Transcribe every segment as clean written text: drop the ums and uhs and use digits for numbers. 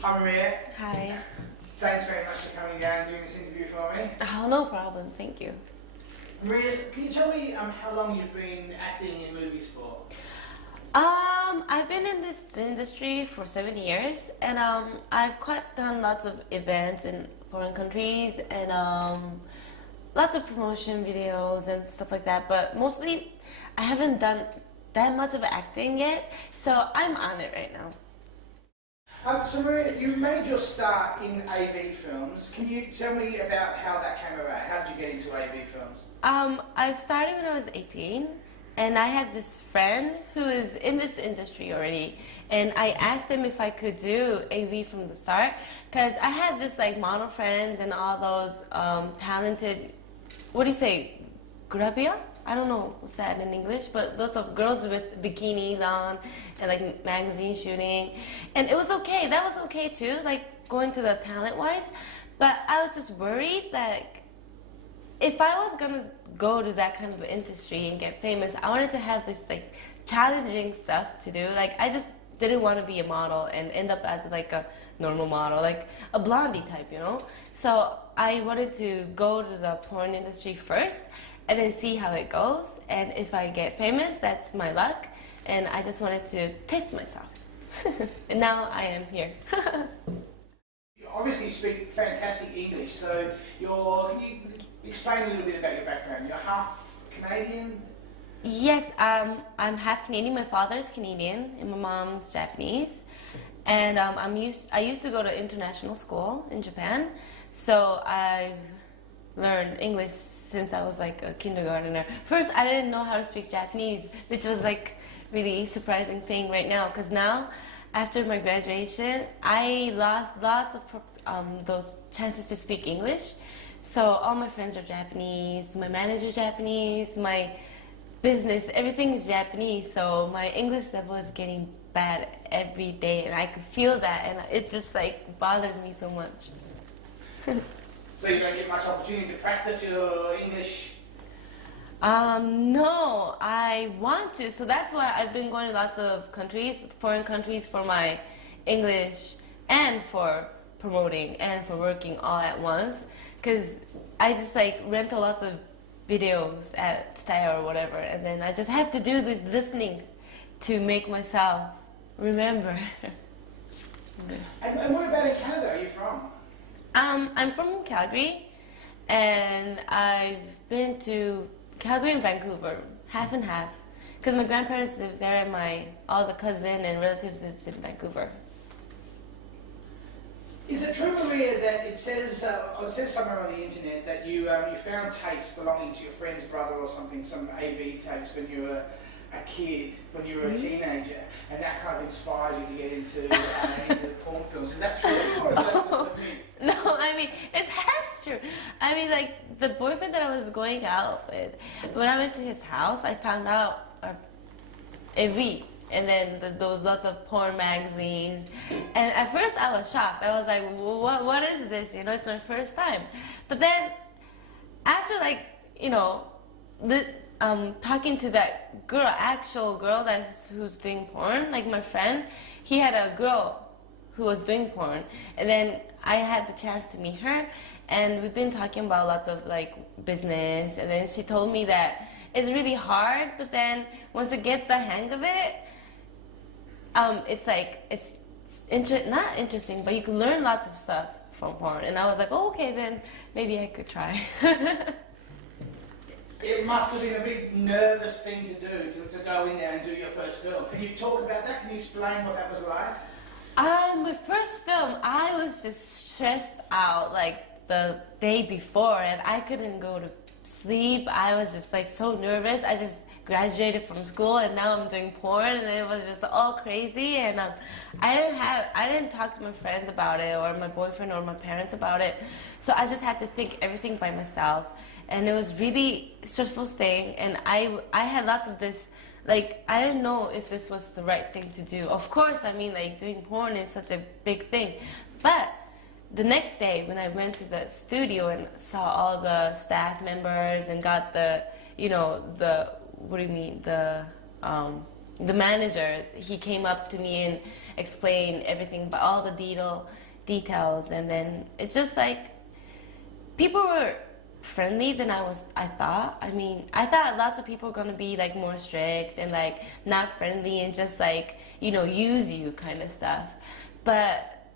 Hi Maria, Hi. thanks very much for coming down and doing this interview for me. Oh, no problem. Thank you. Maria, can you tell me how long you've been acting in movies for? I've been in this industry for 7 years, and I've quite done lots of events in foreign countries and lots of promotion videos and stuff like that. But mostly, I haven't done that much of acting yet, so I'm on it right now. So Maria, you made your start in AV films. Can you tell me about how that came about? How did you get into AV films? I've started when I was 18, and I had this friend who is in this industry already, and I asked him if I could do AV from the start, because I had this like model friends and all those talented, what do you say, grabia? I don't know what's that in English, but those of girls with bikinis on and like magazine shooting, and it was okay. That was okay too, like going to the talent wise, but I was just worried that if I was gonna go to that kind of industry and get famous, I wanted to have this like challenging stuff to do. Like I just didn't want to be a model and end up as like a normal model, like a blondie type, you know. So I wanted to go to the porn industry first and then see how it goes. And if I get famous, that's my luck. And I just wanted to test myself. And now I am here. You obviously speak fantastic English, so can you explain a little bit about your background? You're half Canadian? Yes, I'm half Canadian. My father's Canadian and my mom's Japanese. And I used to go to international school in Japan, so I've learned English since I was like a kindergartner. First, I didn't know how to speak Japanese, which was like really surprising thing right now, because now, after my graduation, I lost lots of those chances to speak English. So all my friends are Japanese, my manager's Japanese, my business, everything is Japanese, so my English level is getting bad every day, and I could feel that, and it just like bothers me so much. So you don't get much opportunity to practice your English? No, I want to, so that's why I've been going to lots of countries, foreign countries, for my English and for promoting and for working all at once, because I just like rental lots of videos at Stay or whatever, and then I just have to do this listening to make myself remember. And what about in Canada? Are you from? I'm from Calgary, and I've been to Calgary and Vancouver, half and half, because my grandparents live there and all the cousin and relatives live in Vancouver. Is it true, Maria, that it says somewhere on the internet that you found tapes belonging to your friend's brother or something, some AV tapes when you were a kid, when you were a teenager, and that kind of inspired you to get into porn films? Is that true, or is that just a myth? No, I mean, it's half true. I mean, like, the boyfriend that I was going out with, when I went to his house, I found out AV, and then there was lots of porn magazines. And at first I was shocked. I was like, what is this? You know, it's my first time. But then, after like, you know, talking to that girl, actual girl who's doing porn, like my friend, he had a girl who was doing porn, and then I had the chance to meet her, and we've been talking about lots of like business, and then she told me that it's really hard, but then once you get the hang of it, it's like not interesting, but you can learn lots of stuff from porn. And I was like, oh, okay, then maybe I could try. It must have been a big nervous thing to do, to go in there and do your first film. Can you talk about that? Can you explain what that was like? My first film, I was just stressed out like the day before, and I couldn't go to sleep. I was just like so nervous. I just graduated from school, and now I'm doing porn, and it was just all crazy. And I didn't talk to my friends about it, or my boyfriend, or my parents about it. So I just had to think everything by myself, and it was really stressful thing. And I had lots of this. Like, I didn't know if this was the right thing to do. Of course, I mean, like, doing porn is such a big thing. But the next day, when I went to the studio and saw all the staff members and got the, you know, what do you mean, the the manager, he came up to me and explained everything about all the details, and then it's just like people were friendly than I thought. I mean, I thought lots of people were gonna be like more strict and like not friendly and just like, you know, use you kind of stuff. But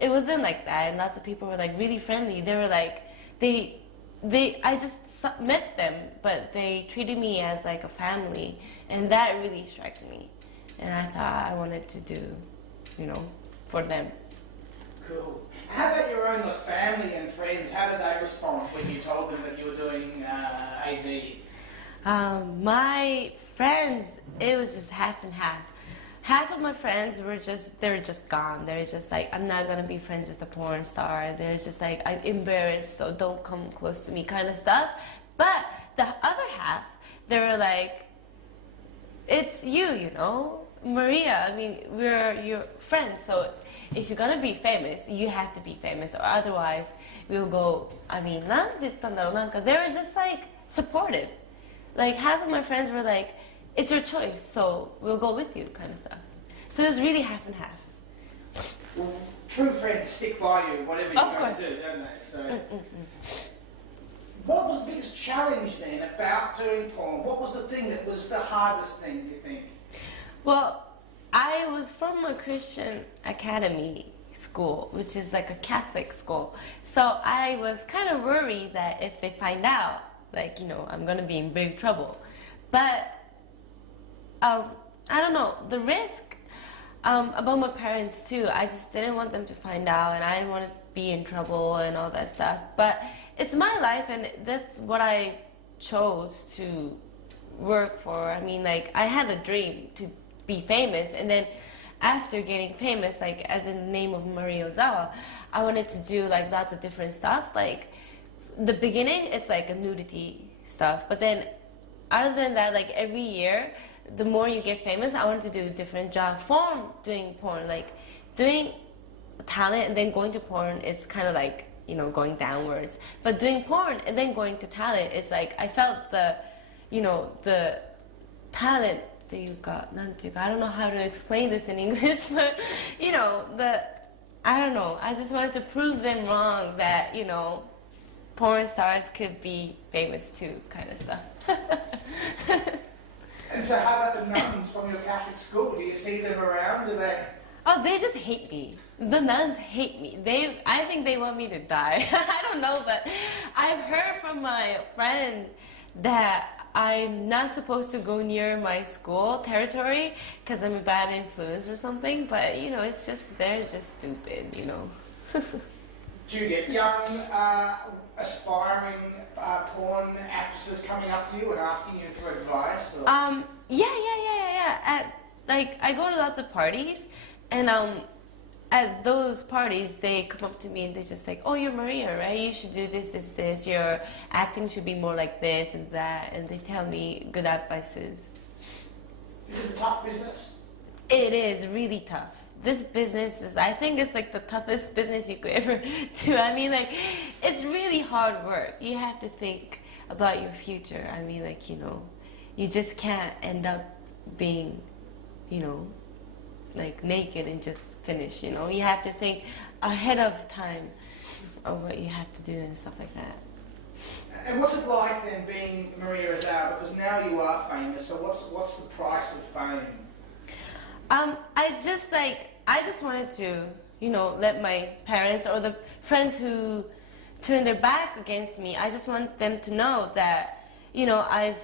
it wasn't like that, and lots of people were like really friendly. They were like, I just met them, but they treated me as like a family, and that really struck me. And I thought I wanted to do, you know, for them. Cool. How about your own family and friends? How did they respond when you told them that you were doing AV? My friends, it was just half and half. Half of my friends they were just gone. They're just like, I'm not gonna be friends with a porn star. They're just like, I'm embarrassed, so don't come close to me kind of stuff. But the other half, they were like, it's you, you know? Maria, I mean, we're your friends, so if you're gonna be famous, you have to be famous, or otherwise we'll go, I mean, なんて言ったんだろう, they were just like supportive. Like half of my friends were like, it's your choice, so we'll go with you kind of stuff. So it was really half and half. Well, true friends stick by you, whatever you're going to do, don't they? So, what was the biggest challenge then about doing porn? What was the thing that was the hardest thing, do you think? Well, I was from a Christian academy school, which is like a Catholic school. So I was kind of worried that if they find out, like, you know, I'm going to be in big trouble. But, I don't know, the risk about my parents too, I just didn't want them to find out, and I didn't want to be in trouble and all that stuff. But it's my life, and that's what I chose to work for. I mean, like, I had a dream to be famous, and then after getting famous, like as in the name of Maria Ozawa, I wanted to do like lots of different stuff. Like the beginning, it's like a nudity stuff, but then other than that, like every year, the more you get famous, I wanted to do different job form doing porn. Like doing talent and then going to porn is kind of like, you know, going downwards. But doing porn and then going to talent, it's like I felt the, you know, the talent. I don't know how to explain this in English, but, you know, I don't know. I just wanted to prove them wrong that, you know, porn stars could be famous too, kind of stuff. And so how about the nuns from your Catholic school? Do you see them around? Do they? Oh, they just hate me. The nuns hate me. I think they want me to die. I don't know, but I've heard from my friend that I'm not supposed to go near my school territory because I'm a bad influence or something, but, you know, it's just, they're just stupid, you know. Do you get young, aspiring porn actresses coming up to you and asking you for advice? Or? Yeah. Like, I go to lots of parties, and at those parties, they come up to me and they're just like, oh, you're Maria, right? You should do this. Your acting should be more like this and that. And they tell me good advices. Is it a tough business? It is really tough. This business is, I think it's like the toughest business you could ever do. I mean, like, it's really hard work. You have to think about your future. I mean, like, you know, you just can't end up being, you know, like naked and just finish, you know. You have to think ahead of time of what you have to do and stuff like that. And what's it like then being Maria Ozawa? Because now you are famous, so what's the price of fame? I just wanted to, you know, let my parents or the friends who turned their back against me, I just want them to know that, you know, I've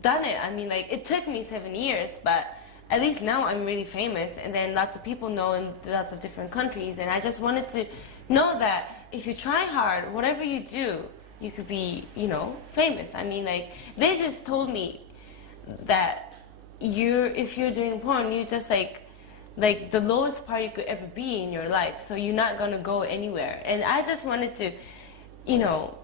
done it. I mean, like, it took me 7 years, but at least now I'm really famous, and then lots of people know in lots of different countries, and I just wanted to know that if you try hard, whatever you do, you could be, you know, famous. I mean, like, they just told me that if you're doing porn, you're just like the lowest part you could ever be in your life, so you're not gonna go anywhere. And I just wanted to, you know,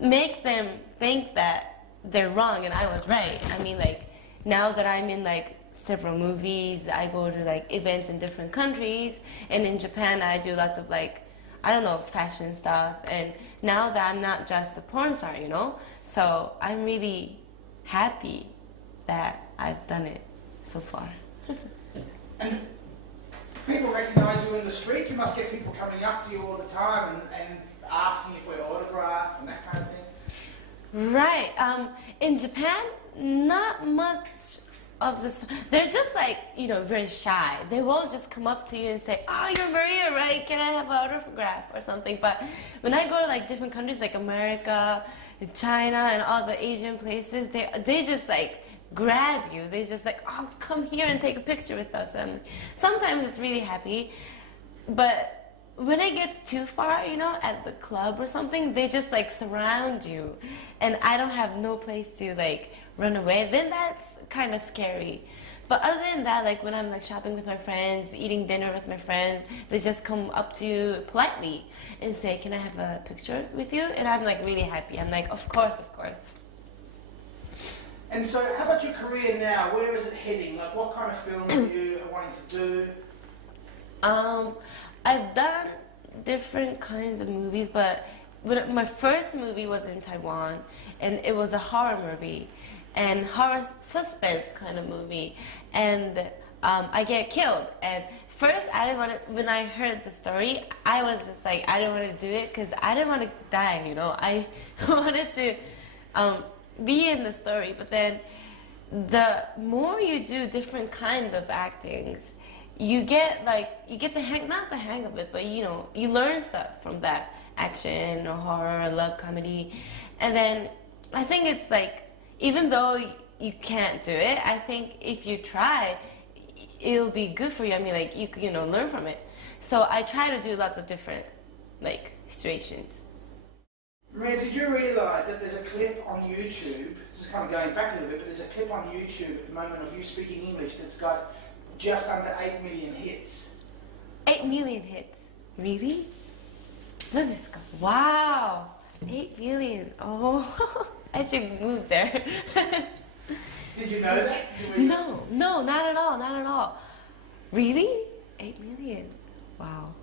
make them think that they're wrong and I was right. I mean, like, now that I'm in like several movies, I go to like events in different countries, and in Japan I do lots of like, I don't know, fashion stuff, and now that I'm not just a porn star, you know, so I'm really happy that I've done it. so far. And people recognise you in the street. You must get people coming up to you all the time and asking you for your autograph and that kind of thing. Right. In Japan, not much of this. They're just like, very shy. They won't just come up to you and say, "Oh, you're Maria, right? Can I have an autograph or something?" But when I go to like different countries like America, China, and all the Asian places, they just like grab you. They just like, "Oh, come here and take a picture with us." And sometimes it's really happy, but when it gets too far, at the club or something, they just like surround you, and I don't have no place to like run away. Then that's kind of scary. But other than that, like when I'm like shopping with my friends, eating dinner with my friends, they just come up to you politely and say, "Can I have a picture with you?" And I'm like really happy. I'm like, "Of course, of course." And so, how about your career now? Where is it heading? Like, what kind of films are you wanting to do? I've done different kinds of movies, but my first movie was in Taiwan, and it was a horror movie, and horror suspense kind of movie, and I get killed. And first, I didn't want to. When I heard the story, I was just like, I didn't want to do it because I didn't want to die. I wanted to be in the story. But then, the more you do different kind of actings, you get the hang, not the hang of it, but you learn stuff from that action or horror or love comedy. And then I think it's like, even though you can't do it, I think if you try, it'll be good for you. I mean, like, you learn from it. So I try to do lots of different like situations. Maria, did you realise that there's a clip on YouTube, this is kind of going back a little bit, but there's a clip on YouTube at the moment of you speaking English that's got just under 8 million hits. 8 million hits? Really? What is this called? Wow! 8 million. Oh, I should move there. Did you know that? No, not at all, not at all. Really? 8 million. Wow.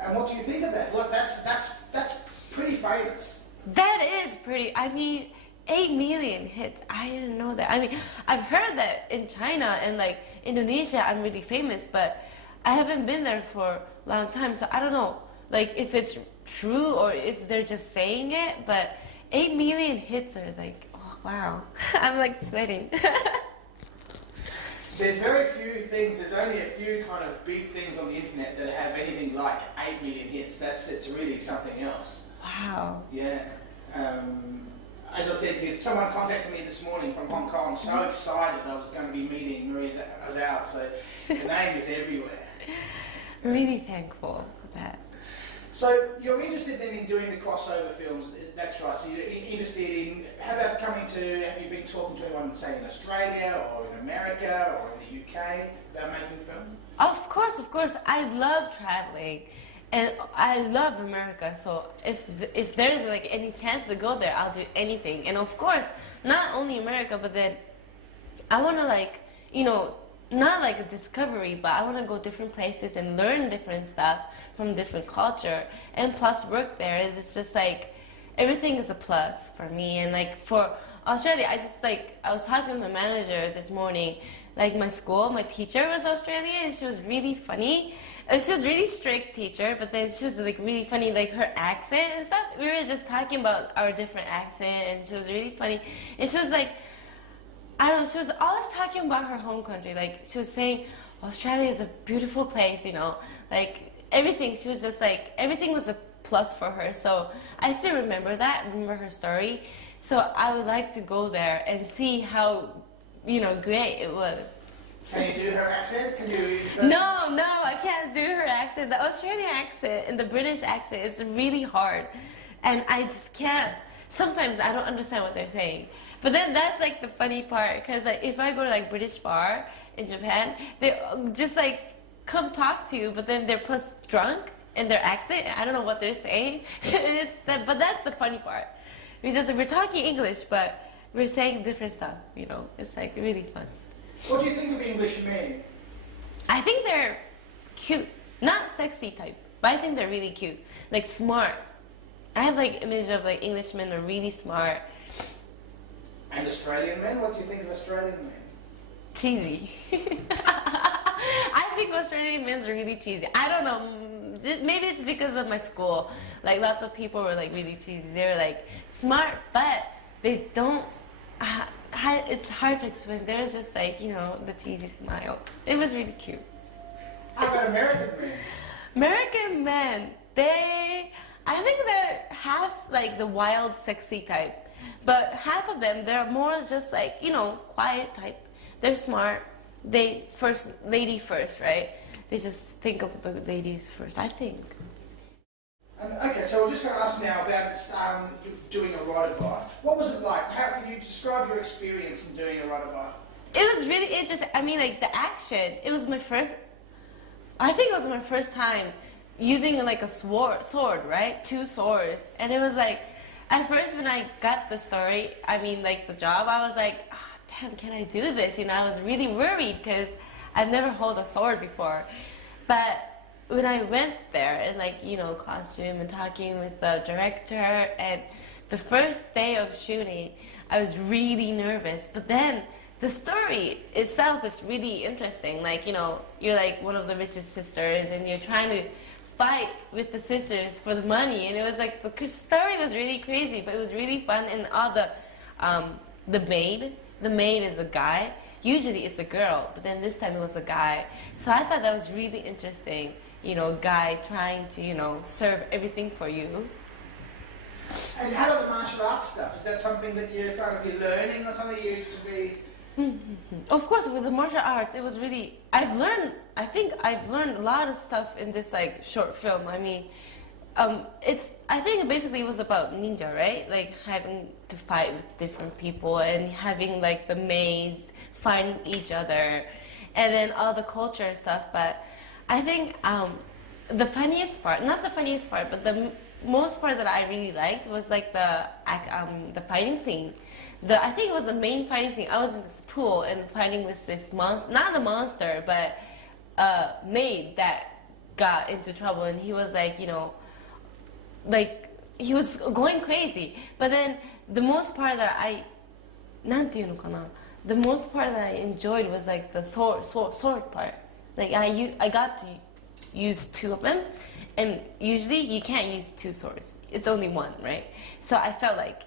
And what do you think of that? Look, that's pretty famous. That is pretty. I mean, 8 million hits. I didn't know that. I mean, I've heard that in China and like Indonesia, I'm really famous, but I haven't been there for a long time, so I don't know, like if it's true or if they're just saying it. But 8 million hits are like, oh wow, I'm like sweating. There's very few things. There's only a few kind of big things on the internet that have anything like 8 million hits. It's really something else. Wow. Yeah. As I said to you, someone contacted me this morning from Hong Kong, so excited I was going to be meeting Maria Ozawa, so the name is everywhere. Really thankful for that. So you're interested then in doing the crossover films, that's right, so you're interested in, how about have you been talking to anyone, say, in Australia or in America or in the UK about making films? Of course. I love traveling. And I love America, so if there's like any chance to go there, I'll do anything. And of course, not only America, but then I want to like, not like a discovery, but I want to go different places and learn different stuff from different culture, and plus work there. And it's just like, everything is a plus for me. And like for Australia, I was talking to my manager this morning, like my teacher was Australian, and she was really funny. She was really strict teacher, but then she was like really funny, like her accent and stuff. We were just talking about our different accent, and she was really funny. And she was like, I don't know, she was always talking about her home country. Like she was saying, Australia is a beautiful place, like everything. She was just like, everything was a plus for her. So I still remember her story. So I would like to go there and see how, great it was. Can you do her accent? No, I can't do her accent. The Australian accent and the British accent is really hard. And I just can't. Sometimes I don't understand what they're saying. But then that's like the funny part, because like if I go to like British bar in Japan, they just like come talk to you, but then they're plus drunk in their accent. I don't know what they're saying. But that's the funny part. We're talking English, but we're saying different stuff, It's like really fun. What do you think of English men? I think they're cute. Not sexy type, but I think they're really cute. Like smart. I have like image of like Englishmen are really smart. And Australian men? What do you think of Australian men? cheesy. I think Australian men's are really cheesy. I don't know. Maybe it's because of my school. Like lots of people were like really cheesy. They were like smart, but they don't. It's hard to explain. There's just like the cheesy smile. It was really cute. How about American men? American men, I think they're half like the wild, sexy type, but half of them, they're more just like, quiet type. They're smart. Lady first, right? They just think of the ladies first, I think. Okay, so we're just going to ask now about doing a rider bar. What was it like? How can you describe your experience in doing a rider bar? It was really interesting. I mean, like the action, I think it was my first time using like a sword, right? 2 swords. And it was like, at first when I got the story, I mean like the job, I was like, oh, damn, can I do this? I was really worried because I've never held a sword before. But when I went there and like, costume and talking with the director, and the first day of shooting, I was really nervous. But then the story itself is really interesting. Like, you're like one of the richest sisters and you're trying to fight with the sisters for the money. And it was like, the story was really crazy, but it was really fun. And all the maid is a guy. Usually it's a girl, but then this time it was a guy. So I thought that was really interesting. Guy trying to, serve everything for you. And how about the martial arts stuff? Is that something that you're learning or something you to be... Of course, with the martial arts, it was really. I think I've learned a lot of stuff in this like short film. I mean, I think basically it was about ninja, right? Like having to fight with different people and having like the maids fighting each other, and then all the culture stuff. But I think the funniest part, not the funniest part, but the most part that I really liked was like the fighting scene. I think it was the main fighting scene. I was in this pool and fighting with this monster, not a monster, but a maid that got into trouble, and he was like, like he was going crazy. But then the most part that the most part that I enjoyed was like the sword part. Like I got to use 2 of them, and usually you can't use 2 swords. It's only 1, right? So I felt like,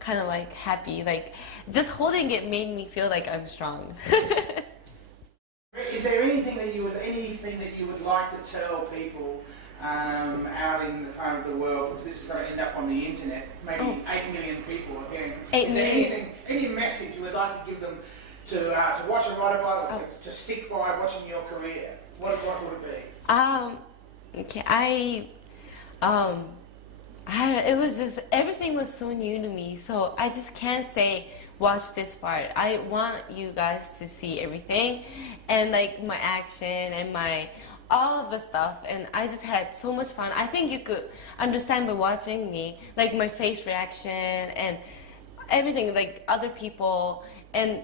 kind of like happy, like just holding it made me feel like I'm strong. Is there anything that you would like to tell people out in the world, because this is going to end up on the internet, maybe 8 million people again. Is there any message you would like to give them to watch a rider bar, or to stick by watching your career? What would it be? Okay, it was just, everything was so new to me, so I just can't say watch this part. I want you guys to see everything, and like my action and all of the stuff, and I just had so much fun. I think you could understand by watching me, like my face reaction and everything, like other people. And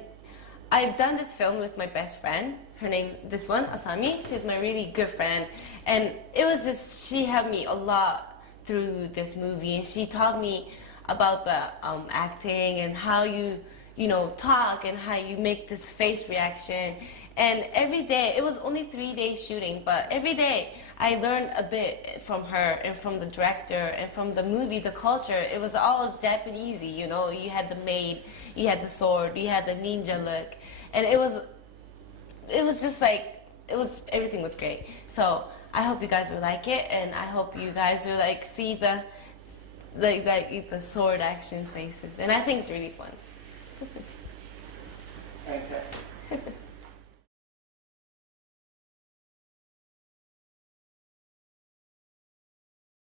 I've done this film with my best friend. Her name, this one, Asami. She's my really good friend, and it was just, she helped me a lot through this movie, and she taught me about the acting and how you talk and how you make this face reaction. And every day, it was only 3 days shooting, but every day I learned a bit from her and from the director and from the movie, the culture. It was all Japanesey, you had the maid, you had the sword, you had the ninja look, and it was just like, everything was great. So I hope you guys will like it, and I hope you guys will like see the sword action places, and I think it's really fun. Fantastic.